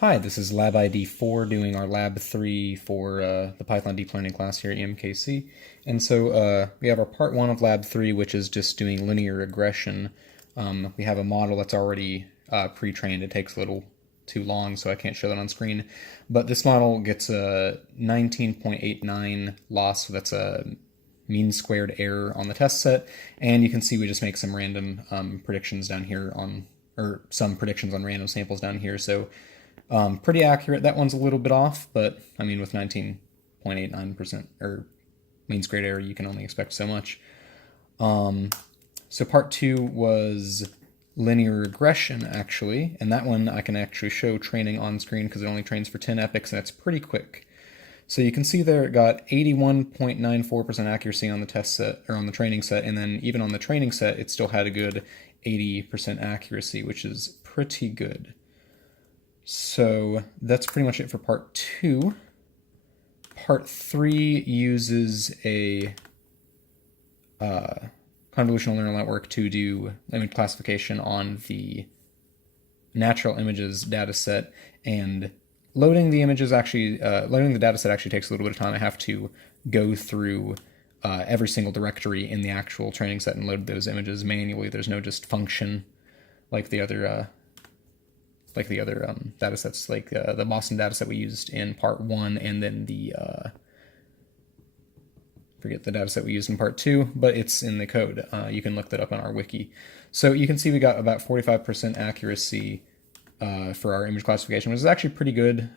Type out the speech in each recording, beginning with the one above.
Hi, this is Lab ID 4 doing our Lab 3 for the Python Deep Learning class here at UMKC. And so we have our part 1 of Lab 3, which is just doing linear regression. We have a model that's already pre-trained. It takes a little too long, so I can't show that on screen. But this model gets a 19.89 loss, so that's a mean squared error on the test set. And you can see we just make some random predictions down here or some predictions on random samples down here. So pretty accurate. That one's a little bit off, but I mean, with 19.89% or mean squared error, you can only expect so much. So part 2 was linear regression, actually, and that one I can actually show training on screen because it only trains for 10 epochs, and it's pretty quick. So you can see there it got 81.94% accuracy on the test set, or on the training set, and then even on the training set, it still had a good 80% accuracy, which is pretty good. So that's pretty much it for part 2. Part 3 uses a convolutional neural network to do image classification on the natural images data set, and loading the images actually, loading the data set actually takes a little bit of time. I have to go through every single directory in the actual training set and load those images manually. There's no just function like the other data sets, like the Boston data set we used in part 1, and then the forget the data set we used in part 2, but it's in the code. You can look that up on our wiki. So you can see we got about 45% accuracy for our image classification, which is actually pretty good,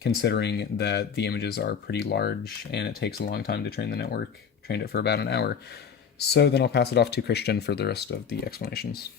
considering that the images are pretty large and it takes a long time to train the network. Trained it for about an hour. So then I'll pass it off to Christian for the rest of the explanations.